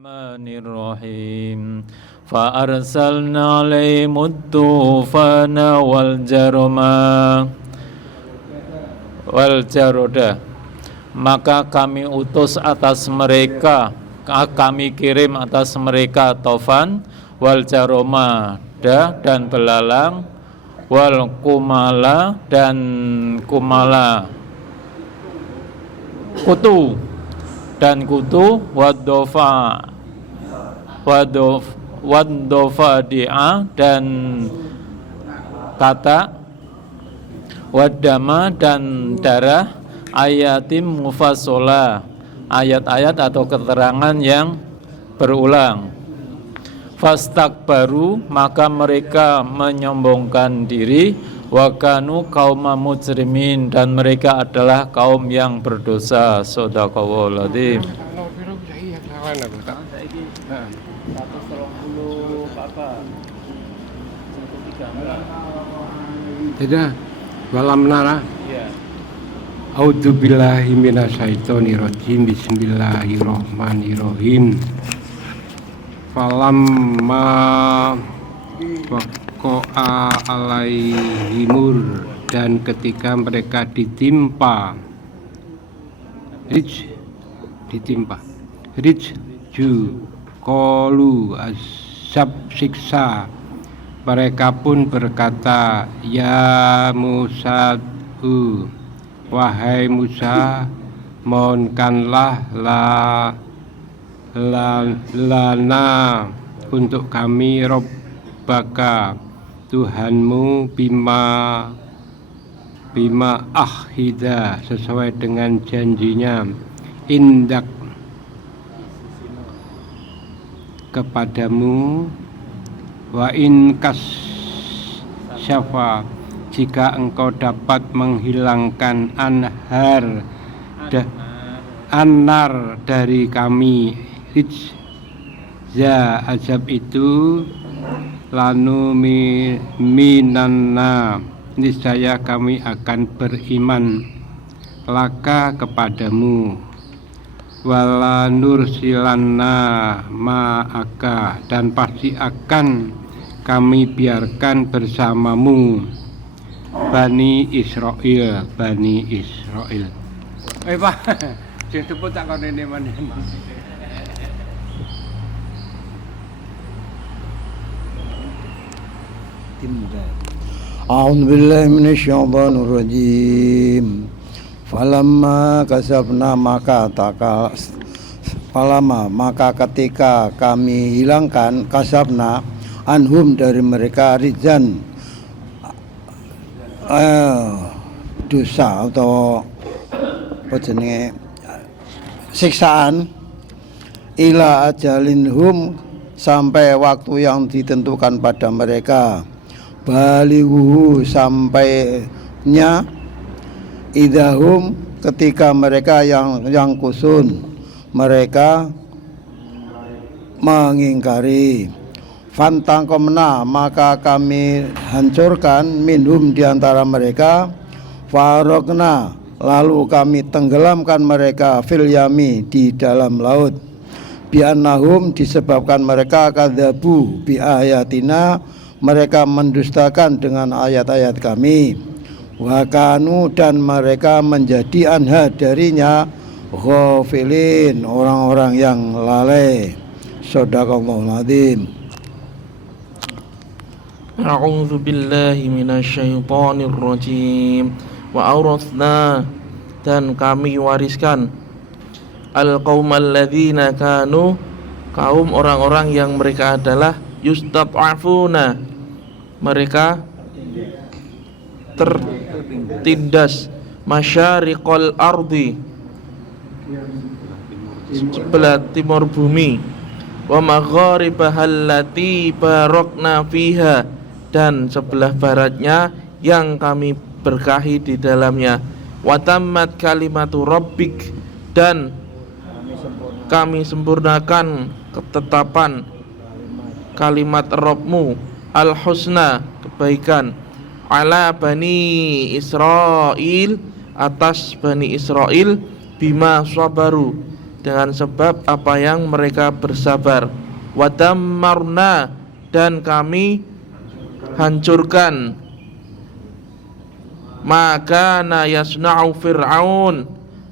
Bismillahirrahmanirrahim. Fa arsalna alaihimut tufana wal jaroda. Maka kami utus atas mereka, kami kirim atas mereka tofan wal jaroma dan belalang, wal kumala dan kumala, kutu dan kutu, wadofa dia dan kata, wadama dan darah, ayatim mufasola, ayat-ayat atau keterangan yang berulang. Fastakbaru, maka mereka menyombongkan diri, wakanu kaum mujrimin, dan mereka adalah kaum yang berdosa. Shadaqallahul adzim. Tidak, malam menara. A'udzubillahi minasyaitonirrajim. Bismillahirrahmanirrahim. Falamma waqa'a alaihimur, dan ketika mereka ditimpa rijju qalu azab siksa, mereka pun berkata, ya Musa, wahai Musa, mohonkanlah lana untuk kami Rabbaka, Tuhanmu, bima ahida, sesuai dengan janjinya, indak kepadamu, wa in kasyafa, jika engkau dapat menghilangkan anar dari kami, rijza azab itu, lanu minanna, niscaya kami akan beriman laka kepadamu, wala nursilanna ma'aka, dan pasti akan kami biarkan bersamamu Bani Israel. Pak, sing tepuk tak kono ini mana? A'udzu billahi minasyaitonir rajim. Falamma kasafna, maka ketika kami hilangkan, kasafna anhum, dari mereka, rizan dosa atau apa jenenge siksaan, ila ajalinhum, sampai waktu yang ditentukan pada mereka, balighu, sampainya, idahum, ketika mereka yang kusun, mereka mengingkari. Fantaqomna, maka kami hancurkan, minhum, diantara mereka, farokna, lalu kami tenggelamkan mereka, fil yami, di dalam laut, bi'annahum, disebabkan mereka kadzabu bi ayatina, mereka mendustakan dengan ayat-ayat kami, wakanu, dan mereka menjadi anha darinya, ghafilin, orang-orang yang lalai. Shadaqallahul adzim. A'udzu billahi minasyaitonir rajim. Wa awrathna, dan kami wariskan, al-qaumal ladzina kanu, kaum orang-orang yang mereka adalah yustad'afuna, mereka tertindas, masyariqal ardi, sebelah timur bumi, wa magharibahal lati barakna fiha, dan sebelah baratnya yang kami berkahi di dalamnya, wa tammat kalimatu rabbik, dan kami sempurnakan ketetapan kalimat Rabbmu, al-husna, kebaikan, ala bani Israel, atas bani Israel, bima sabaru, dengan sebab apa yang mereka bersabar. Wadammarna, dan kami hancurkan maka na yasna'u Fir'aun,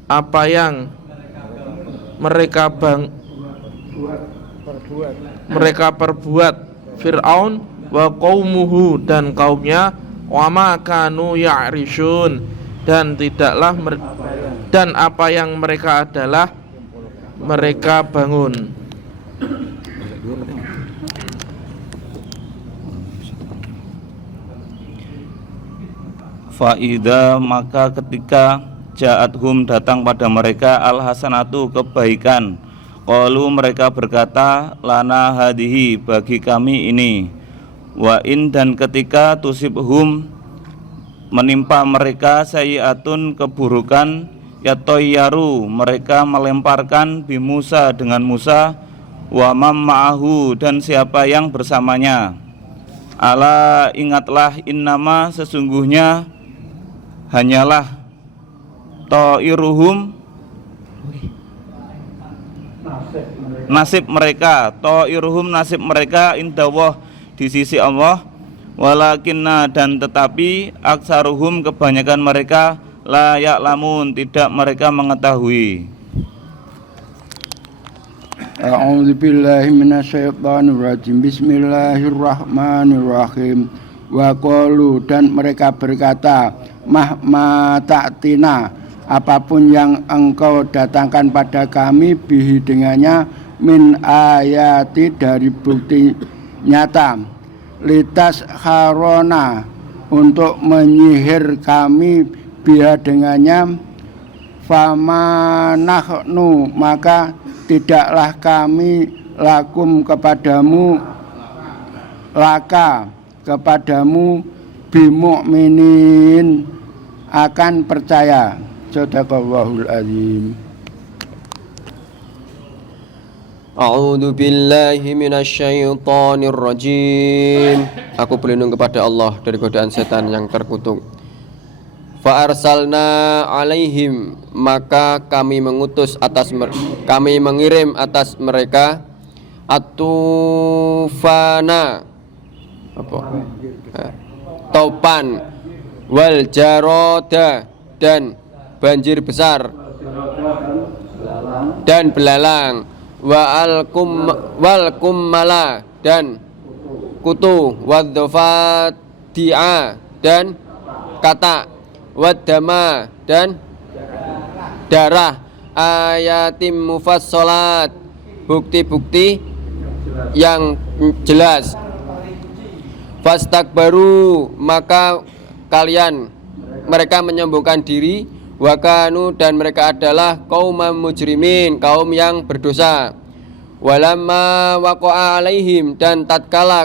apa yang mereka perbuat Fir'aun wa qaumuhu, dan kaumnya, wa ma kanu ya'rishun, dan apa yang mereka adalah mereka bangun. Fa'idha, maka ketika ja'athum, datang pada mereka al-hasanatu, kebaikan, qalu, mereka berkata, lana hadihi, bagi kami ini. Wa in, dan ketika tusibhum, menimpa mereka sayyi'atun, keburukan, yatoyyaru, mereka melemparkan bi Musa, dengan Musa, wa mam ma'ahu, dan siapa yang bersamanya. Ala, ingatlah, innama, sesungguhnya hanyalah ta'iruhum, nasib mereka, ta'iruhum, nasib mereka, indallah, di sisi Allah, walakinna, dan tetapi, aksaruhum, kebanyakan mereka, la ya'lamun, tidak mereka mengetahui. A'udzu billahi minasyaitonir rajim. Bismillahirrahmanirrahim. Wa qalu, dan mereka berkata, mahma ta'tina, apapun yang engkau datangkan pada kami, bihi, dengannya, min ayati, dari bukti nyata, litas harona, untuk menyihir kami, biha, dengannya, famanahnu, maka tidaklah kami, lakum, kepadamu, laka, kepadamu, bimu'minin, akan percaya. Shadaqallahul azim. A'udzu billahi minasyaitonir rajim. Aku berlindung kepada Allah dari godaan setan yang terkutuk. Fa arsalna alaihim, maka kami mengirim atas mereka atufana, topan, wal jaroda, dan banjir besar, dan belalang, wal kummala, dan kutu, wadhafati'a, dan kata, wadama, dan darah, ayatim mufassalat, bukti-bukti yang jelas. Fastakbaru, maka mereka menyombongkan diri, wakanu, dan mereka adalah kaum mujrimin, kaum yang berdosa. Walamma waqa'a alaihim, dan tatkala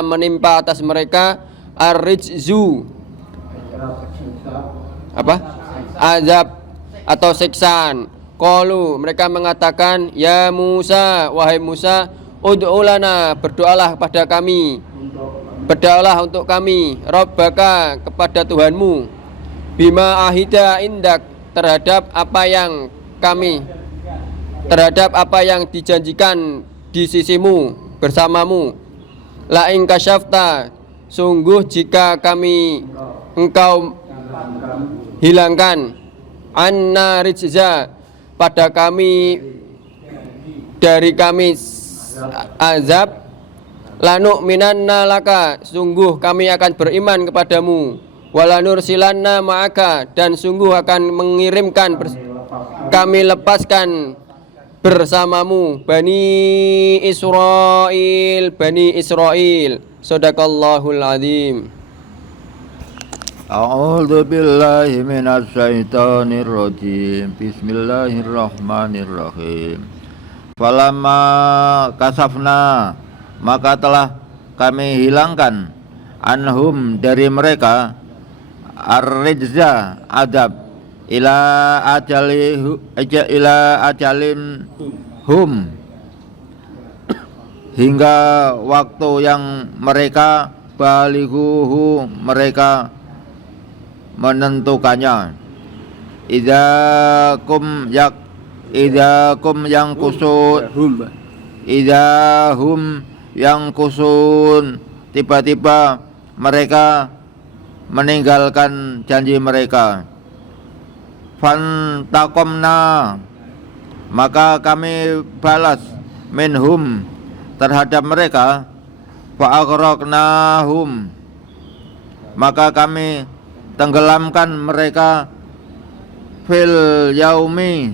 menimpa atas mereka ar-rijzu, azab atau siksaan, qalu, mereka mengatakan, ya Musa, wahai Musa, ud'u lana, berdoalah kepada kami, berdoalah untuk kami, rabbaka, kepada Tuhanmu, bima ahida indak, terhadap apa yang dijanjikan di sisimu, bersamamu. La in kasyafta, sungguh jika engkau hilangkan, anna rijza, pada kami, dari kami azab, lanuk minanna laka, sungguh kami akan beriman kepadamu, walanur silanna ma'aka, dan sungguh akan mengirimkan, kami lepaskan bersamamu, Bani Israel. Shadaqallahul azim. A'udzu billahi minasyaitonir rajim. Bismillahirrahmanirrahim. Falamma kasafna, maka telah kami hilangkan, anhum, dari mereka, ar-rijza, adab, ila ajalin hum, hingga waktu yang mereka balighuhu, mereka menentukannya. idza kum yang kusun idza hum yang kusun, tiba-tiba mereka meninggalkan janji mereka. Fantaqomna, maka kami balas minhum terhadap mereka. Fa'aghraqnahum, maka kami tenggelamkan mereka fil yammi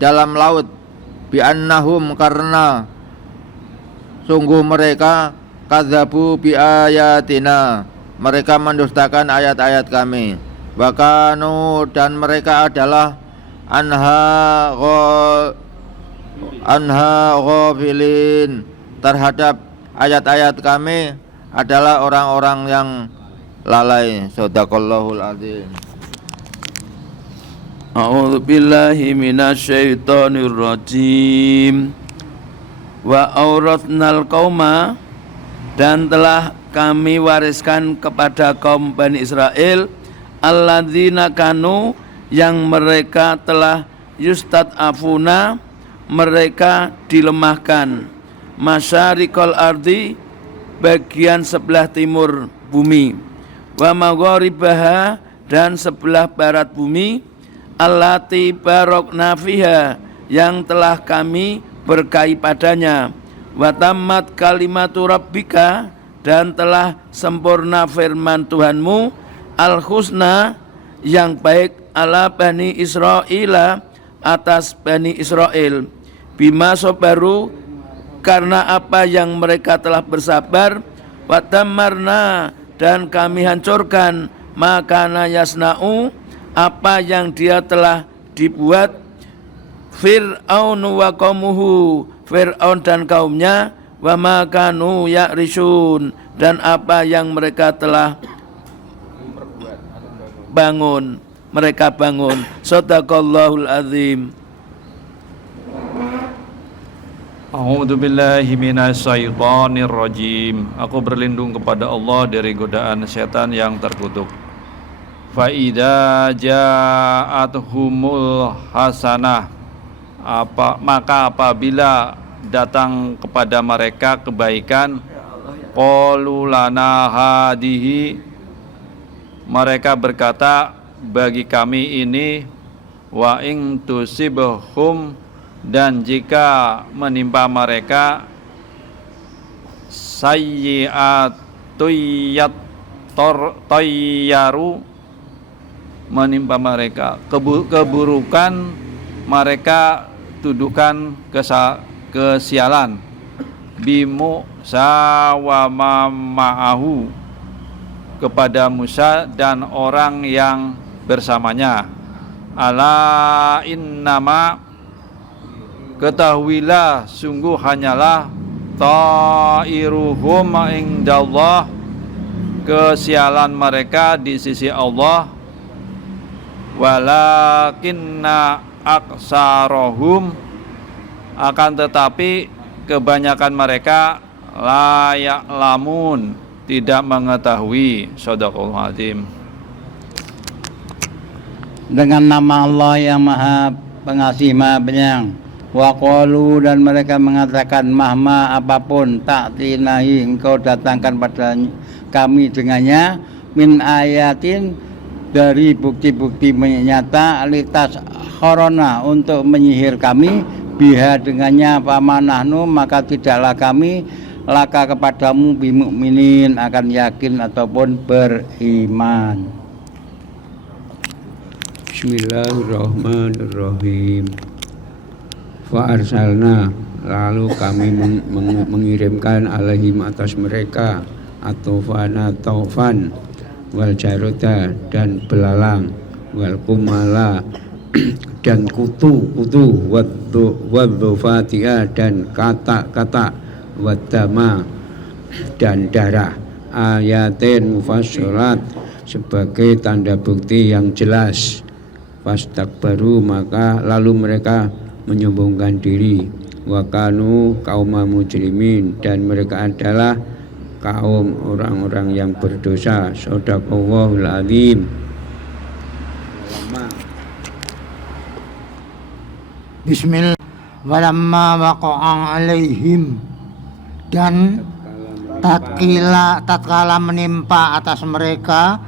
dalam laut, bi'annahum, karena sungguh mereka kadzabu bi ayatina, mereka mendustakan ayat-ayat kami. Wakanu, dan mereka adalah anha ghafilin, terhadap ayat-ayat kami adalah orang-orang yang lalai. Shadaqallahul azim. A'udzu billahi minasyaitonir rajim. Wa auratnal qauma, dan telah kami wariskan kepada kaum Bani Israel alladzina kanu, yang mereka telah yustad'afuna, mereka dilemahkan, masyariqal ardi, bagian sebelah timur bumi, wa magharibaha, dan sebelah barat bumi, allati barokna fiha, yang telah kami berkahi padanya, wa tammat kalimatu rabbika, dan telah sempurna firman Tuhanmu, al-husna, yang baik, ala Bani Israila, atas Bani Israel, bima sabaru, karena apa yang mereka telah bersabar, wa damarna, dan kami hancurkan, makana yasna'u, apa yang dia telah dibuat, Fir'aun wa qaumuhu, Fir'aun dan kaumnya, wa makanu ya'risun, dan apa yang mereka telah bangun, mereka bangun. Shadaqallahul azim. A'udzu billahi minasyaitonir rajim. Aku berlindung kepada Allah dari godaan setan yang terkutuk. Fa idza ja'atuhumul hasanah, maka apabila datang kepada mereka kebaikan, qalu lana hadihi, mereka berkata bagi kami ini, wa in tusibhum, dan jika menimpa mereka sayyi'atun tayyaru, menimpa mereka keburukan, mereka tuduhkan kesialan, bimu sawama ma'ahu, kepada Musa dan orang yang bersamanya. Ala innama, ketahuilah sungguh hanyalah, ta'iruhum indallah, kesialan mereka di sisi Allah, walakinna aksarohum, akan tetapi kebanyakan mereka la ya'lamun, tidak mengetahui. Shadaqallahul azim. Dengan nama Allah yang Maha Pengasih Maha Penyayang. Wa qalu, dan mereka mengatakan, mahma, apapun, ta'tinahi, engkau datangkan pada kami dengannya, min ayatin, dari bukti-bukti nyata, litas khorona, untuk menyihir kami, biha, dengannya, pamanahnu, maka tidaklah kami laka kepadamu bimu'minin, akan yakin ataupun beriman. Bismillahirrahmanirrahim. Fa arsalna, lalu kami mengirimkan alaihim, atas mereka, atofana taufan, wal jaroda, dan belalang, wal kumala, dan kutu, wadzofatia, dan kata-kata, wadama, dan darah, ayatin mufassilat, sebagai tanda bukti yang jelas. Fastakbaru, maka lalu mereka menyombongkan diri. Wakanu kauma mujrimin, dan mereka adalah kaum orang-orang yang berdosa. Shadaqallahul azim. Bismillah. Walamma waqa'a alaihim, dan tatkala menimpa atas mereka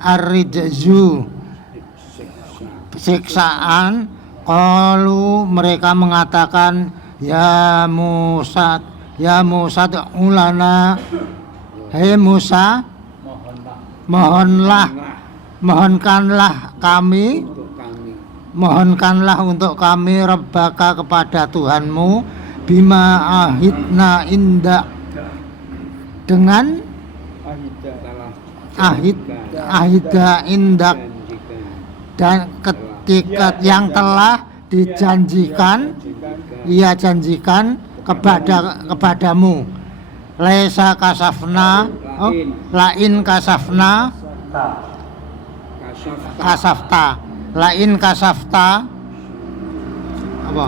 ar-rijzu, siksaan, qalu, mereka mengatakan, ya Musa ulana, hei Musa, mohonkanlah untuk kami Rabbaka, kepada Tuhanmu, bima ahidna indak, dengan ahida indak, dan ketika yang telah dijanjikan, ia janjikan kepadamu. Laisa kasafna, lain kasafna, lain kasafta, apa?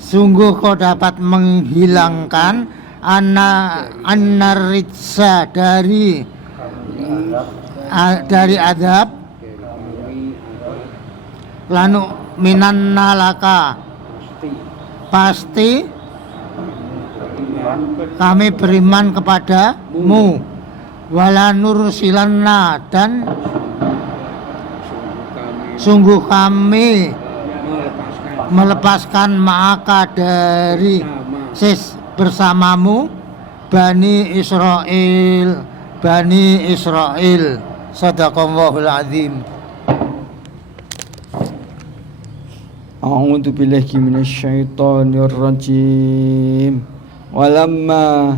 Sungguh kau dapat menghilangkan an-ritsa dari adab, lanu minanna laka, pasti kami beriman kepadamu, wala nursilanna, dan sungguh kami melepaskan maka dari bersamamu Bani Israel. Shadaqallahul azim. A'udzu billahi minasyaitonir rajim. Walamma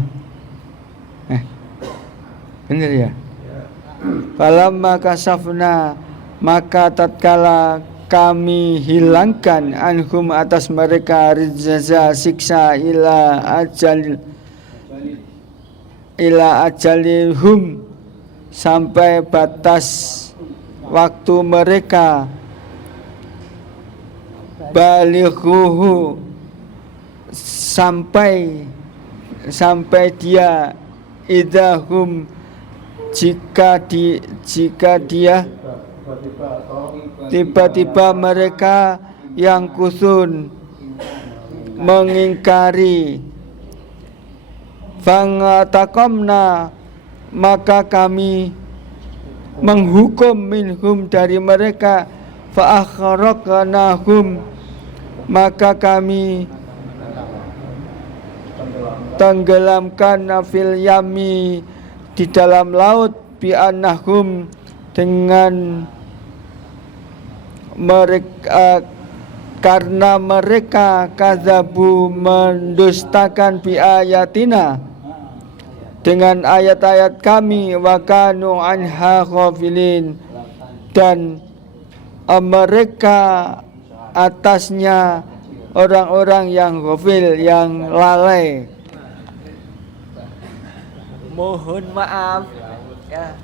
bener ya? Falamma kasafna, maka tatkala kami hilangkan anhum atas mereka rijza, siksa, ila ajalihum, sampai batas waktu mereka, balighuhu, sampai dia, idahum, jika dia tiba-tiba mereka yang kusun mengingkari. Fangatakomna, maka kami menghukum minhum, dari mereka, fa'akhraqnahum, maka kami tenggelamkan fil yami, di dalam laut, bi'annahum, dengan mereka, karena mereka kadzabu, mendustakan biayatina, dengan ayat-ayat kami, wa kanu anha ghafilin, dan mereka atasnya orang-orang yang ghafil, yang lalai. Mohon maaf ya.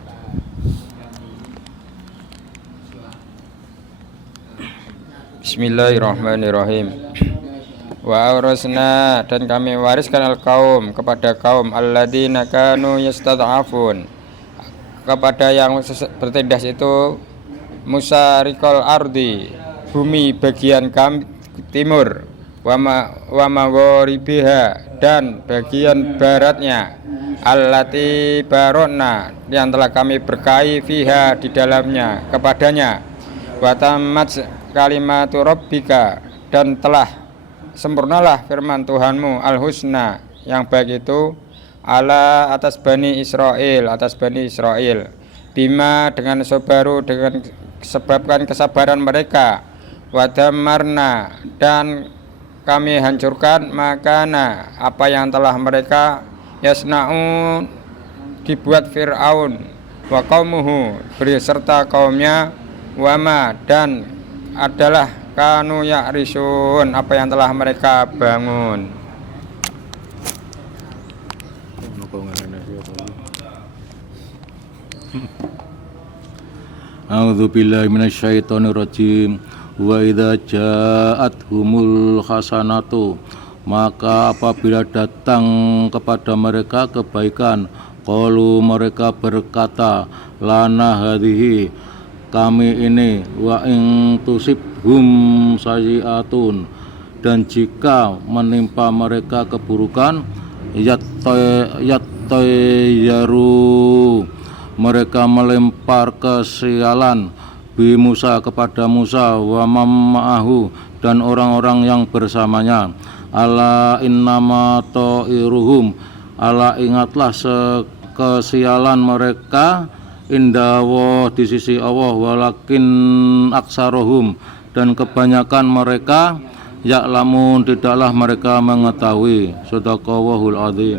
Bismillahirrahmanirrahim. Wa awrasna, dan kami wariskan al-qaum, kepada kaum, alladzina kanu yastad'afun, kepada yang bertindas itu, musarikal ardi, bumi bagian timur, wa magharibiha, dan bagian baratnya, allati barona, yang telah kami berkahi, fiha, di dalamnya, kepadanya, wa tammat kalimatu rabbika, dan telah sempurnalah firman Tuhanmu, al-husna, yang baik itu, ala, atas Bani Israel, bima, dengan sabaru, dengan sebabkan kesabaran mereka, wadamarna, dan kami hancurkan, makana, apa yang telah mereka yasna'un, dibuat Fir'aun, wa qaumuhu, beserta kaumnya, wama, dan adalah kanu ya'risun, apa yang telah mereka bangun. A'udzu billahi minasyaitonir rajim. Wa idza ja'athumul hasanatu, maka apabila datang kepada mereka kebaikan, qalu, mereka berkata, lana hadhihi, kami ini, wa ing tusibhum sayiatun, dan jika menimpa mereka keburukan, yattayaru, mereka melempar kesialan, bi Musa, kepada Musa, wa mamma'ahu, dan orang-orang yang bersamanya. Ala innama ta'iruhum, ala ingatlah kesialan mereka, indawo, di sisi Allah, walakin aksarohum, dan kebanyakan mereka, ya'lamun, tidaklah mereka mengetahui. Shadaqallahul adzim.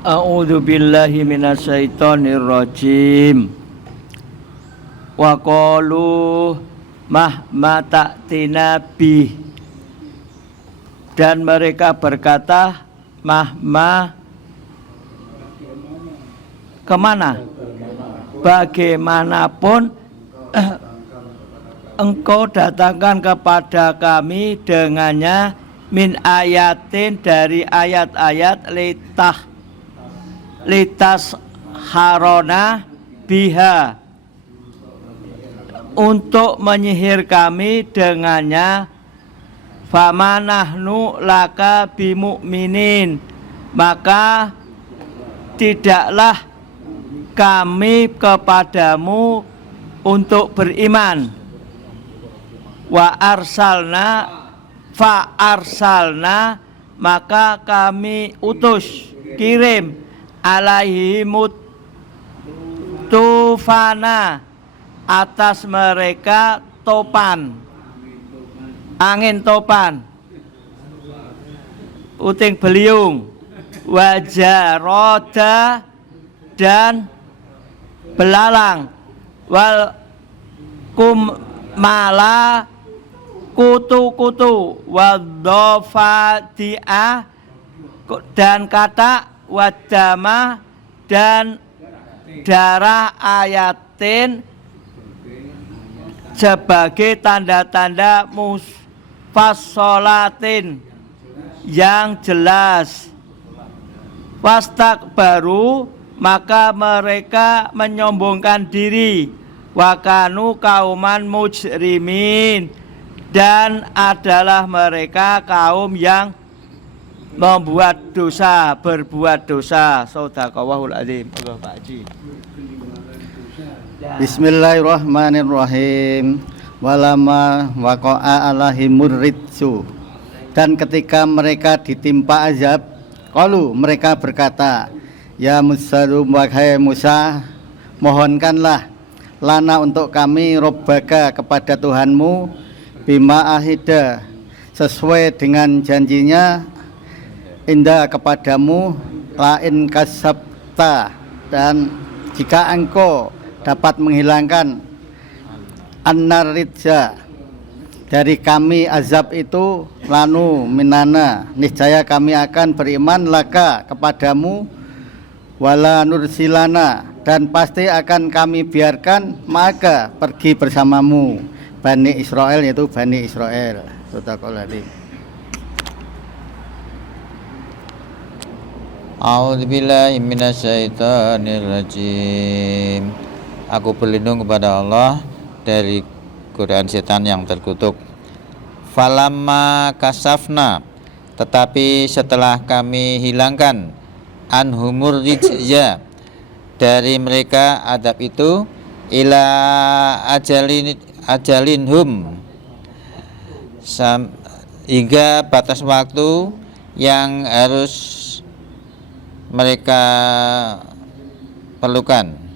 A'udzu billahi minasyaitonir rajim. Wa qalu mahma ta'tina bih, dan mereka berkata, mahma, kemana, bagaimanapun engkau datangkan kepada kami dengannya, min ayatin, dari ayat-ayat, litas harona biha, untuk menyihir kami dengannya, famanahnu laka bimu'minin, maka tidaklah kami kepadamu untuk beriman. Wa arsalna, fa arsalna, maka kami utus, kirim, alaihimut tufana, atas mereka topan, angin topan, puting beliung, wajaroda, dan belalang, wal kumala, kutu-kutu, wadofadi'ah, dan kata, wadama, dan darah, ayatin, sebagai tanda-tanda mufassolatin, yang jelas. Wastakbaru, maka mereka menyombongkan diri, wakanu kauman mujrimin, dan adalah mereka kaum yang membuat dosa, berbuat dosa. Shadaqallahul adzim. Allah Pak Haji. Bismillahirrahmanirrahim. Walama waqa'a alahimur ridsu, dan ketika mereka ditimpa azab, qalu, mereka berkata, ya Musa, wahai Musa, mohonkanlah lana untuk kami, robbaka, kepada Tuhanmu, bima ahida, sesuai dengan janjinya, indah kepadamu, lain kasabta, dan jika engkau dapat menghilangkan an-naridza, dari kami azab itu, lanu minana, niscaya kami akan beriman, laka, kepadamu, wala nursilana, dan pasti akan kami biarkan, maka pergi bersamamu, Bani Israel, yaitu Bani Israel. Shadaqallahul. A'udzubillahi minasyaitonirrajim. Aku berlindung kepada Allah dari godaan setan yang terkutuk. Falamma kasafna, tetapi setelah kami hilangkan, anhumur rijza, dari mereka adab itu, ila ajalinhum, hingga batas waktu yang harus mereka perlukan.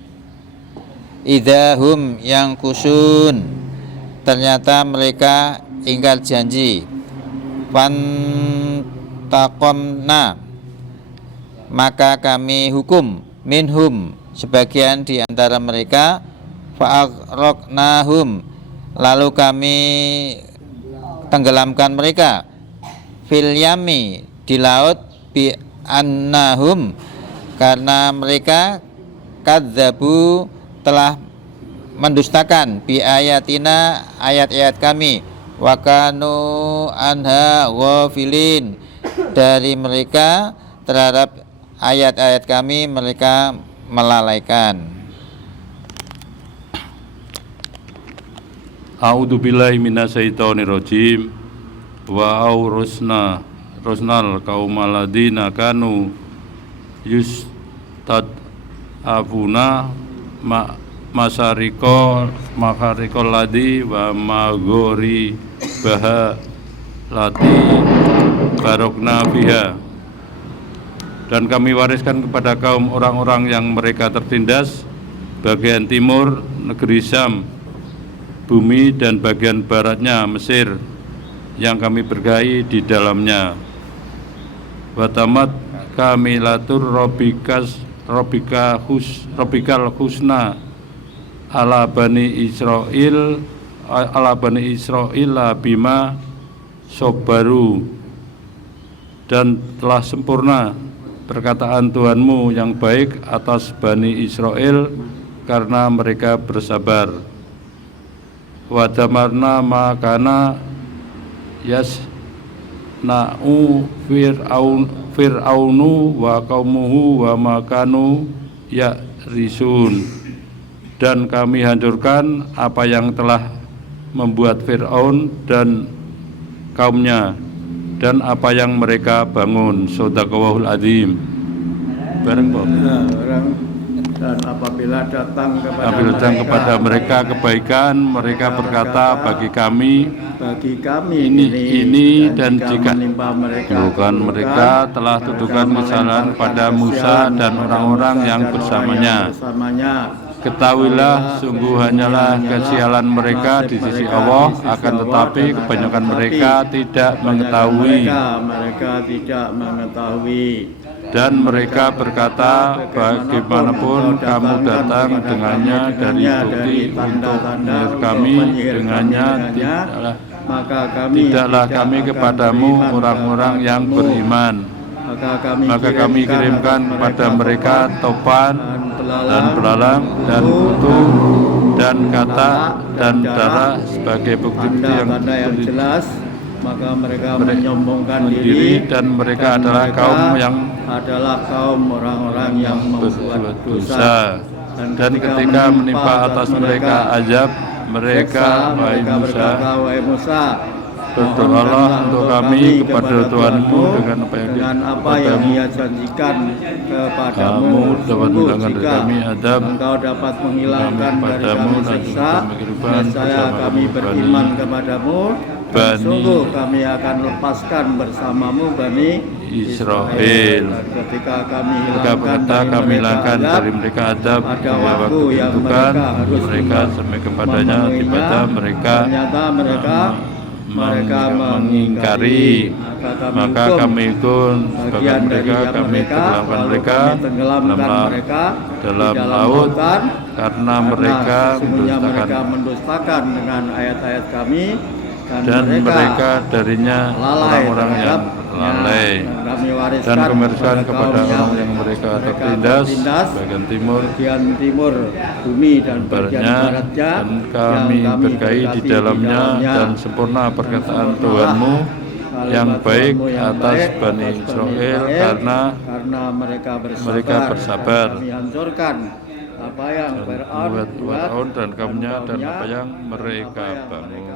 Idahum yang kusun, ternyata mereka ingkar janji. Fantaqomna, maka kami hukum, minhum, sebagian di antara mereka, fa'aghraqnahum, lalu kami tenggelamkan mereka, fil yami, di laut, bi annahum, karena mereka kadzabu, telah mendustakan, bi ayatina, ayat-ayat kami, wa kanu anha ghafilin, dari mereka terhadap ayat-ayat kami mereka melalaikan. A'udzu billahi minasyaitonir rajim. Wa aurusnal qaumal ladzina kanu yustad'afuna masyariqal ladzi wa maghori baha lati barokna fiha. Dan kami wariskan kepada kaum orang-orang yang mereka tertindas bagian timur negeri Syam, bumi dan bagian baratnya Mesir yang kami berkahi di dalamnya. Watamat kamilatur robikal husna ala bani Israil bima sobaru, dan telah sempurna perkataan Tuhanmu yang baik atas Bani Israel karena mereka bersabar. Wadamarna makana yasna'u fir'aunu wa qaumuhu wa makanu ya'risun, dan kami hancurkan apa yang telah membuat Fir'aun dan kaumnya dan apa yang mereka bangun. Shadaqallahul azim. Bareng Pak. Dan apabila datang kepada mereka kebaikan, mereka berkata bagi kami ini dan jika bukan mereka telah tuduhkan kesalahan pada Musa dan orang-orang yang bersamanya. Ketahuilah, sungguh hanyalah kesialan mereka di sisi Allah, akan tetapi kebanyakan mereka tidak mengetahui. Dan mereka berkata, bagaimanapun kamu datang dengannya dari bukti untuk menurut kami dengannya, tidaklah kami kepadamu orang-orang yang beriman. Maka kami kirimkan kepada mereka topan dan belalang dan kutu dan kata dan darah sebagai bukti-bukti yang jelas. Maka mereka menyombongkan diri, dan mereka adalah kaum orang-orang yang membuat dosa. Dan ketika menimpa atas mereka azab, mereka, wahai Musa, berdoalah untuk kami kepada Tuhanmu dengan apa yang Ia janjikan kepadamu. Sungguh jika Engkau dapat menghilangkan dari kami siksa, nescaya kami beriman kepadamu. Sungguh kami akan lepaskan bersamamu Bani Israel. Ketika kami hilangkan dari mereka azab, pada waktu yang mereka sampai kepadanya, tiba-tiba mereka mengingkari, maka kami ikut sebagian mereka, kami tenggelamkan mereka dalam laut karena mereka mendustakan dengan ayat-ayat kami, dan mereka darinya orang-orang yang lalai. Dan kami wariskan kepada orang yang mereka tertindas bagian timur bumi dan bagian baratnya, dan kami berkahi di dalamnya, dan sempurna perkataan Tuhanmu yang baik atas Bani Israel karena mereka bersabar. Kami hancurkan apa yang Fir'aun dan kaumnya dan apa yang mereka bangun.